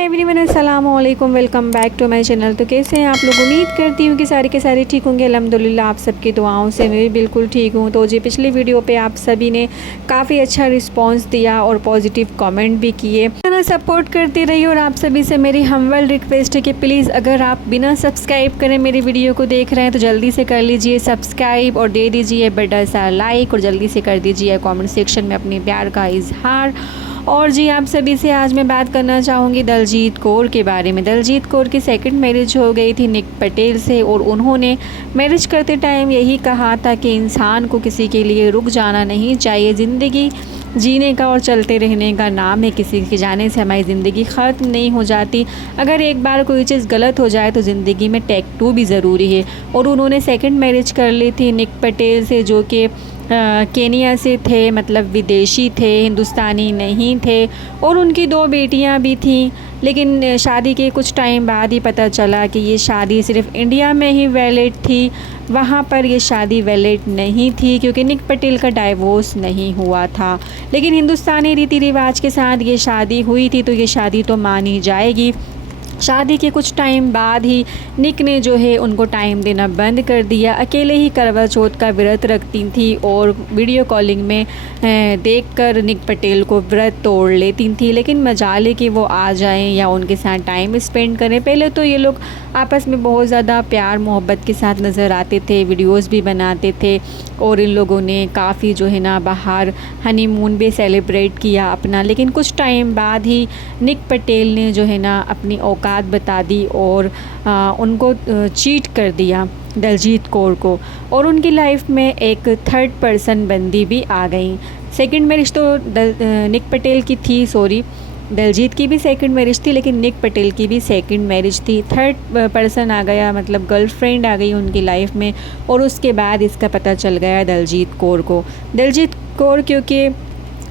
Everyone अस्सलाम वालेकुम, welcome back to my channel. तो कैसे हैं आप लोग? उम्मीद करती हूँ कि सारे के सारे ठीक होंगे। अल्हम्दुलिल्लाह आप सबकी दुआओं से मैं भी बिल्कुल ठीक हूँ। तो जी पिछली वीडियो पे आप सभी ने काफ़ी अच्छा रिस्पांस दिया और पॉजिटिव कमेंट भी किए, ना सपोर्ट करती रही। और आप सभी से मेरी हम्बल रिक्वेस्ट है कि प्लीज़ अगर आप बिना सब्सक्राइब करें मेरी वीडियो को देख रहे हैं तो जल्दी से कर लीजिए सब्सक्राइब और दे दीजिए बड़ा सा लाइक और जल्दी से कर दीजिए कमेंट सेक्शन में अपने प्यार का इजहार। और जी आप सभी से आज मैं बात करना चाहूँगी दलजीत कौर के बारे में। दलजीत कौर की सेकंड मैरिज हो गई थी निक पटेल से और उन्होंने मैरिज करते टाइम यही कहा था कि इंसान को किसी के लिए रुक जाना नहीं चाहिए। ज़िंदगी जीने का और चलते रहने का नाम है। किसी के जाने से हमारी ज़िंदगी ख़त्म नहीं हो जाती। अगर एक बार कोई चीज़ गलत हो जाए तो ज़िंदगी में टेक 2 भी ज़रूरी है। और उन्होंने सेकंड मैरिज कर ली थी निक पटेल से, जो कि केनिया से थे, मतलब विदेशी थे, हिंदुस्तानी नहीं थे। और उनकी 2 बेटियां भी थीं। लेकिन शादी के कुछ टाइम बाद ही पता चला कि ये शादी सिर्फ इंडिया में ही वैलिड थी, वहाँ पर ये शादी वैलिड नहीं थी क्योंकि निक पटेल का डाइवोर्स नहीं हुआ था। लेकिन हिंदुस्तानी रीति रिवाज के साथ ये शादी हुई थी तो ये शादी तो मानी जाएगी। शादी के कुछ टाइम बाद ही निक ने जो है उनको टाइम देना बंद कर दिया। अकेले ही करवा चौथ का व्रत रखती थी और वीडियो कॉलिंग में देखकर निक पटेल को व्रत तोड़ लेती थी। लेकिन मजाल कि वो आ जाएं या उनके साथ टाइम स्पेंड करें। पहले तो ये लोग आपस में बहुत ज़्यादा प्यार मोहब्बत के साथ नज़र आते थे, वीडियोस भी बनाते थे और इन लोगों ने काफ़ी जो है ना बाहर हनीमून भी सेलिब्रेट किया अपना। लेकिन कुछ टाइम बाद ही निक पटेल ने जो है ना अपनी औकात बता दी और उनको चीट कर दिया दलजीत कौर को। और उनकी लाइफ में एक थर्ड पर्सन बंदी भी आ गई। सेकंड मैरिज तो निक पटेल की थी, सॉरी दलजीत की भी सेकंड मैरिज थी, लेकिन निक पटेल की भी सेकंड मैरिज थी। थर्ड पर्सन आ गया, मतलब गर्लफ्रेंड आ गई उनकी लाइफ में। और उसके बाद इसका पता चल गया दलजीत कौर को। दलजीत कौर क्योंकि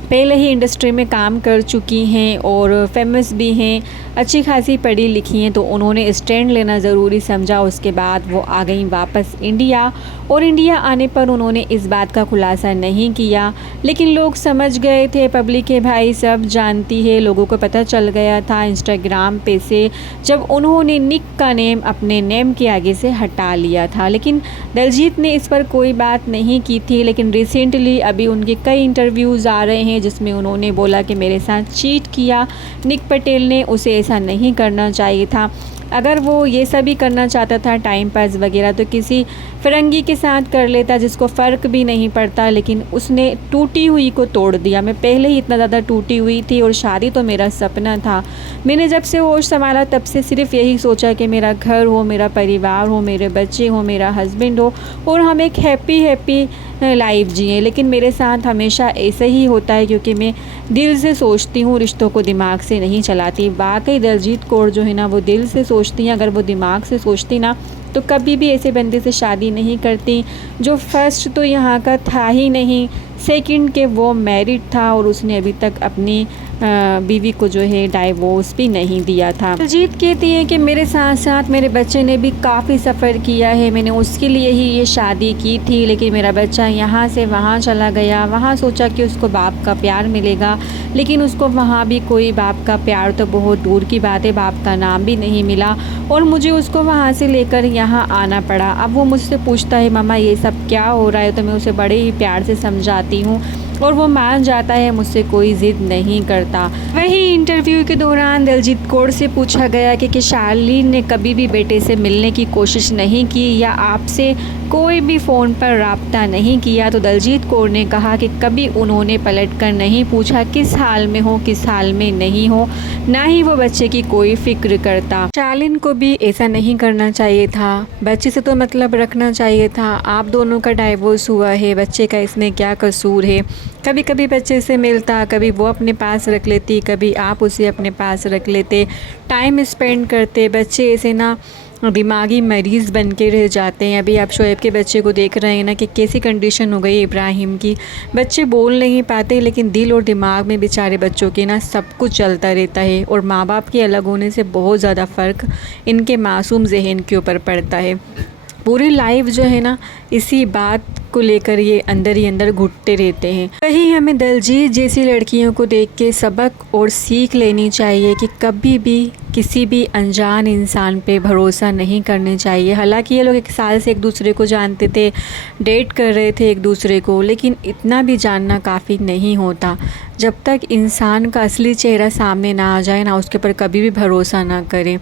पहले ही इंडस्ट्री में काम कर चुकी हैं और फेमस भी हैं, अच्छी खासी पढ़ी लिखी हैं, तो उन्होंने स्टैंड लेना ज़रूरी समझा। उसके बाद वो आ गई वापस इंडिया। और इंडिया आने पर उन्होंने इस बात का खुलासा नहीं किया, लेकिन लोग समझ गए थे, पब्लिक है भाई, सब जानती है, लोगों को पता चल गया था इंस्टाग्राम पे से जब उन्होंने निक का नेम अपने नेम के आगे से हटा लिया था। लेकिन दलजीत ने इस पर कोई बात नहीं की थी। लेकिन रिसेंटली अभी उनके कई इंटरव्यूज़ आ रहे हैं जिसमें उन्होंने बोला कि मेरे साथ चीट किया निक पटेल ने, उसे ऐसा नहीं करना चाहिए था। अगर वो ये सब ही करना चाहता था टाइम पास वगैरह तो किसी फ़िरंगी के साथ कर लेता जिसको फ़र्क भी नहीं पड़ता। लेकिन उसने टूटी हुई को तोड़ दिया। मैं पहले ही इतना ज़्यादा टूटी हुई थी और शादी तो मेरा सपना था। मैंने जब से होश संभाला तब से सिर्फ यही सोचा कि मेरा घर हो, मेरा परिवार हो, मेरे बच्चे हो, मेरा हस्बैंड हो और हम एक हैप्पी लाइफ जिए। लेकिन मेरे साथ हमेशा ऐसा ही होता है क्योंकि मैं दिल से सोचती हूँ, रिश्तों को दिमाग से नहीं चलाती। वाकई दलजीत कौर जो है ना वो दिल से सोचती हैं। अगर वो दिमाग से सोचती ना तो कभी भी ऐसे बंदे से शादी नहीं करती जो फर्स्ट तो यहाँ का था ही नहीं, सेकंड के वो मैरिड था और उसने अभी तक अपनी बीवी को जो है डाइवोर्स भी नहीं दिया था। दलजीत कहती है कि मेरे साथ साथ मेरे बच्चे ने भी काफ़ी सफ़र किया है, मैंने उसके लिए ही ये शादी की थी। लेकिन मेरा बच्चा यहाँ से वहाँ चला गया, वहाँ सोचा कि उसको बाप का प्यार मिलेगा, लेकिन उसको वहाँ भी कोई बाप का प्यार तो बहुत दूर की बात है, बाप का नाम भी नहीं मिला। और मुझे उसको वहाँ से लेकर यहाँ आना पड़ा। अब वो मुझसे पूछता है मामा ये सब क्या हो रहा है, तो मैं उसे बड़े ही प्यार से समझाती हूँ और वो मान जाता है, मुझसे कोई ज़िद नहीं करता। वही इंटरव्यू के दौरान दलजीत कौर से पूछा गया कि शार्लिन ने कभी भी बेटे से मिलने की कोशिश नहीं की या आपसे कोई भी फ़ोन पर राब्ता नहीं किया, तो दलजीत कौर ने कहा कि कभी उन्होंने पलटकर नहीं पूछा किस हाल में हो, किस हाल में नहीं हो, ना ही वो बच्चे की कोई फ़िक्र करता। शार्लिन को भी ऐसा नहीं करना चाहिए था, बच्चे से तो मतलब रखना चाहिए था। आप दोनों का डाइवोर्स हुआ है, बच्चे का इसमें क्या कसूर है? कभी कभी बच्चे से मिलता, कभी वो अपने पास रख लेती, कभी आप उसे अपने पास रख लेते, टाइम स्पेंड करते। बच्चे ऐसे ना दिमागी मरीज़ बन के रह जाते हैं। अभी आप शोएब के बच्चे को देख रहे हैं ना कि कैसी कंडीशन हो गई इब्राहिम की। बच्चे बोल नहीं पाते लेकिन दिल और दिमाग में बेचारे बच्चों के ना सब कुछ चलता रहता है। और माँ बाप के अलग होने से बहुत ज़्यादा फ़र्क इनके मासूम जहन के ऊपर पड़ता है। पूरी लाइफ जो है ना इसी बात को लेकर ये अंदर ही अंदर घुटते रहते हैं। वही हमें दिलजीत जैसी लड़कियों को देख के सबक और सीख लेनी चाहिए कि कभी भी किसी भी अनजान इंसान पे भरोसा नहीं करने चाहिए। हालांकि ये लोग 1 साल से एक दूसरे को जानते थे, डेट कर रहे थे एक दूसरे को, लेकिन इतना भी जानना काफ़ी नहीं होता। जब तक इंसान का असली चेहरा सामने ना आ जाए ना, उसके ऊपर कभी भी भरोसा ना करें।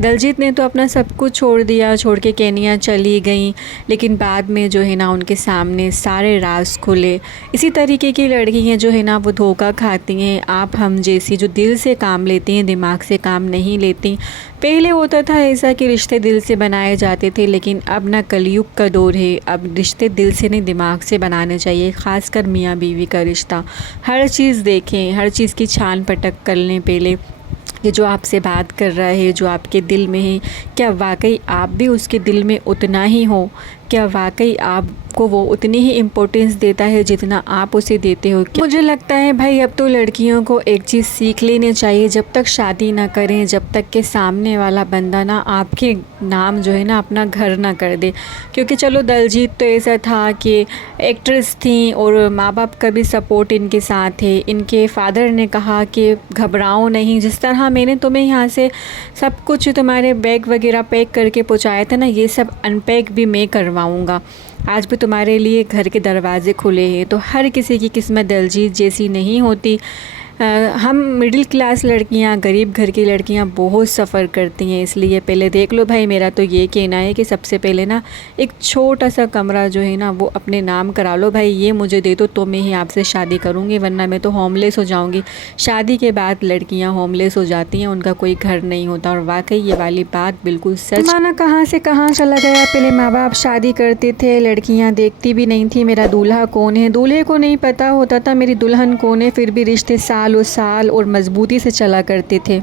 दिलजीत ने तो अपना सब कुछ छोड़ दिया, छोड़ के केनिया चली गई, लेकिन बाद में जो है ना उनके सामने सारे राज खुले। इसी तरीके की लड़कियाँ जो है ना वो धोखा खाती हैं। आप हम जैसी जो दिल से काम लेती हैं, दिमाग से काम नहीं लेती। पहले होता था ऐसा कि रिश्ते दिल से बनाए जाते थे, लेकिन अब ना कलयुग का दौर है। अब रिश्ते दिल से नहीं दिमाग से बनाने चाहिए, ख़ासकर मियाँ बीवी का रिश्ता। हर चीज़ देखें, हर चीज़ की छान पटक कर लें पहले। ये जो आपसे बात कर रहा है, जो आपके दिल में है, क्या वाकई आप भी उसके दिल में उतना ही हो? क्या वाकई आपको वो उतनी ही इम्पोर्टेंस देता है जितना आप उसे देते हो? मुझे लगता है भाई अब तो लड़कियों को एक चीज़ सीख लेनी चाहिए, जब तक शादी ना करें, जब तक के सामने वाला बंदा ना आपके नाम जो है ना अपना घर ना कर दे। क्योंकि चलो दिलजीत तो ऐसा था कि एक्ट्रेस थी और माँ बाप का भी सपोर्ट इनके साथ है। इनके फादर ने कहा कि घबराओ नहीं, जिस तरह मैंने तुम्हें यहाँ से सब कुछ तुम्हारे बैग वगैरह पैक करके पहुँचाए थे ना, ये सब अनपैक भी मैं करवाऊँगा। आज भी तुम्हारे लिए घर के दरवाज़े खुले हैं। तो हर किसी की किस्मत दिलजीत जैसी नहीं होती। हम मिडिल क्लास लड़कियां, गरीब घर की लड़कियां बहुत सफ़र करती हैं। इसलिए पहले देख लो भाई, मेरा तो ये कहना है कि सबसे पहले ना एक छोटा सा कमरा जो है ना वो अपने नाम करा लो। भाई ये मुझे दे दो तो मैं ही आपसे शादी करूँगी, वरना मैं तो होमलेस हो जाऊँगी। शादी के बाद लड़कियाँ होमलेस हो जाती हैं, उनका कोई घर नहीं होता। और वाकई ये वाली बात बिल्कुल सच। माना कहाँ से कहाँ चला गया। पहले माँ बाप शादी करते थे, लड़कियाँ देखती भी नहीं थी मेरा दूल्हा कौन है। दूल्हे को नहीं पता होता था मेरी दुल्हन कौन है, फिर भी रिश्ते साल और मज़बूती से चला करते थे।